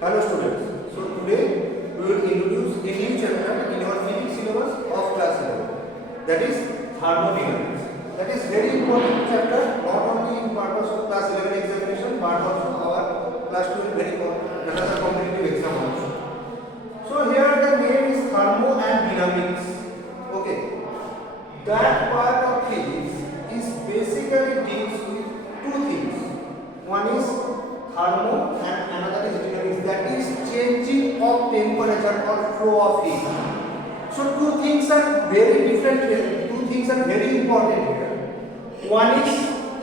Hello students. So today we will introduce a new chapter in our physics syllabus of class 11. That is thermodynamics. That is very important chapter, not only in purpose of class 11 examination but also our class 12 very important another competitive exam also. So here the name is thermo and dynamics. Okay. That part of physics is basically deals with two things. One is thermo and another is dynamics, that is changing of temperature or flow of heat. So two things are very different here. Two things are very important here. One is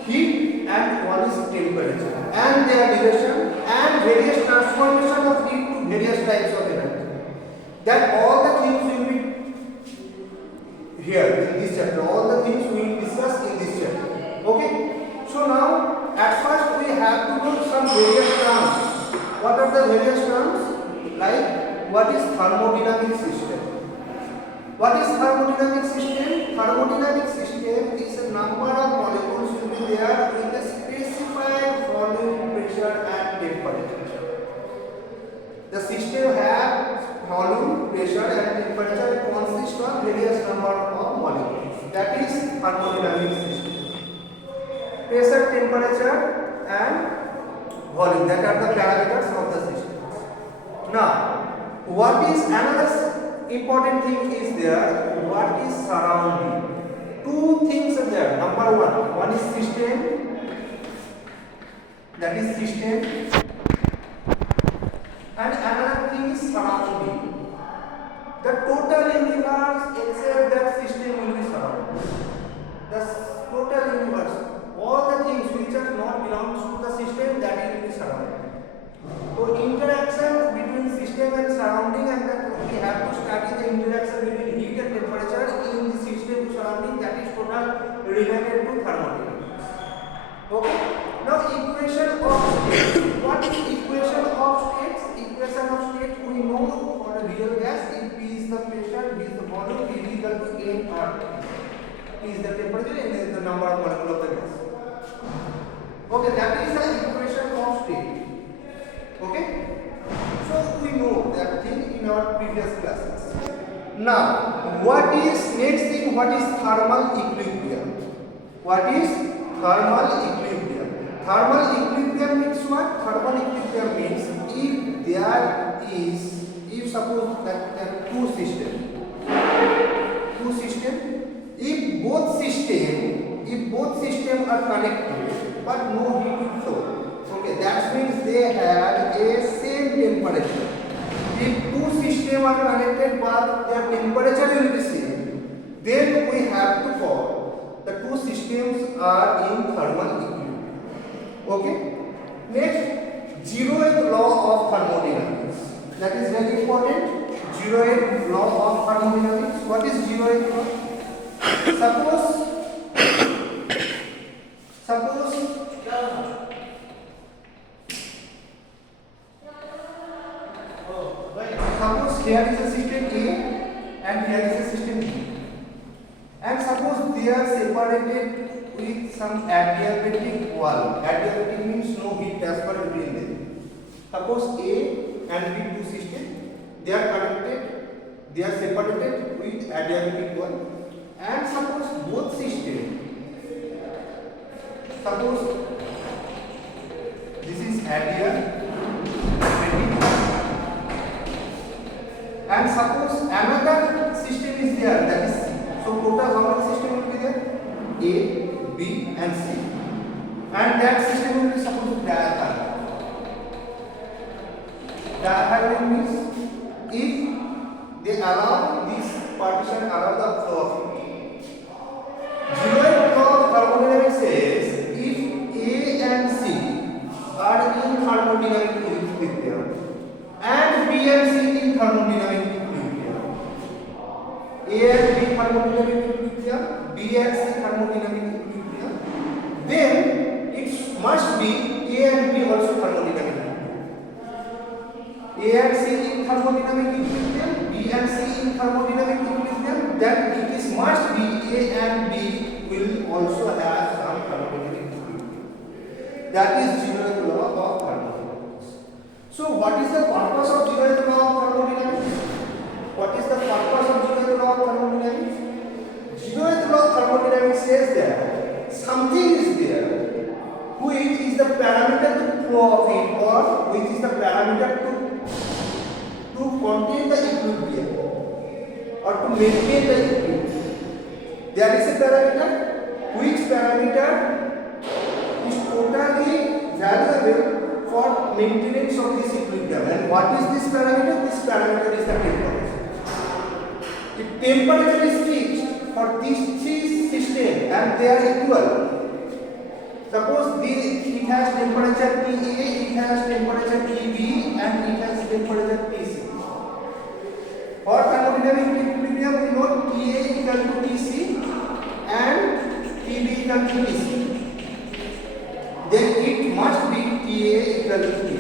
heat and one is temperature and their relation and various transformation of heat to various types of energy. That all the things will be here in this chapter. All the things we will discuss in this chapter. Okay. So now at first we have to know some various terms. What are the various terms? Like what is thermodynamic system? What is thermodynamic system? Thermodynamic system is a number of molecules will be there with a specified volume, pressure and temperature. The system has volume, pressure and temperature consists of various number of molecules. That is thermodynamic system. Pressure, temperature and volume, that are the parameters of the system. Now, what is another important thing is there, what is surrounding? Two things are there. Number one is system, that is system, and another thing is surrounding. The total universe except that system will be surrounded. The total universe, all the things which are not belongs to the system, that will be surrounded. So interaction between system and surrounding, and that we have to study the interaction between heat and temperature in the system to surrounding, that is total related to thermodynamics. Okay. Now equation of states. What is equation of states? Equation of states we know for a real gas, if P is the pressure, V is the volume, V is equal to N or T is the temperature and N is the number of molecules of the gas. Okay, that is the equation of state. Okay, so we know that thing in our previous classes. Now, what is next thing? What is thermal equilibrium? What is thermal equilibrium? Thermal equilibrium means what? Thermal equilibrium means if there is, if suppose that two systems, if both systems are connected but no heat will flow, okay, that means they have a same temperature. If two systems are connected but their temperature will be same, then we have to call the two systems are in thermal equilibrium. Okay. Next, zeroth law of thermodynamics. That is very important. Zeroth law of thermodynamics. What is zeroth law? Suppose here is a system A and here is a system B, and suppose they are separated with some adiabatic wall. Adiabatic means no heat transfer between them. Suppose A and B two systems, they are connected, they are separated with adiabatic wall, and suppose both systems, suppose this is adiabatic, and suppose another system is there, that is, so total how many system will be there? A, B and C, and that system will be supposed diathermal. Diathermal means if they allow this partition, allow the flow of heat. Zeroth law of thermodynamics says if A and C are in thermodynamic equilibrium and B and C in thermodynamic equilibrium, A and B thermodynamic equilibrium, B and C thermodynamic equilibrium, then it must be A and B also thermodynamic equilibrium. A and C in thermodynamic equilibrium, B and C in thermodynamic equilibrium, then it is must be A and B will also have some thermodynamic equilibrium. That is general law of thermodynamics. So what is the purpose of zeroth law of thermodynamics? What is the purpose of zeroth law of thermodynamics? Zeroth law of thermodynamics says that something is there which is the parameter to flow of it, or which is the parameter to contain the equilibrium or to maintain the equilibrium. There is a parameter which parameter is totally valuable for maintenance of this equilibrium. And what is this parameter? This parameter is the temperature. If temperature is fixed for these three systems and they are equal, suppose it has temperature Ta, it has temperature Tb, and it has temperature Tc. For thermodynamic equilibrium, we know Ta equal to Tc and Tb equal to Tc. Then it must be Ta equal to Tb.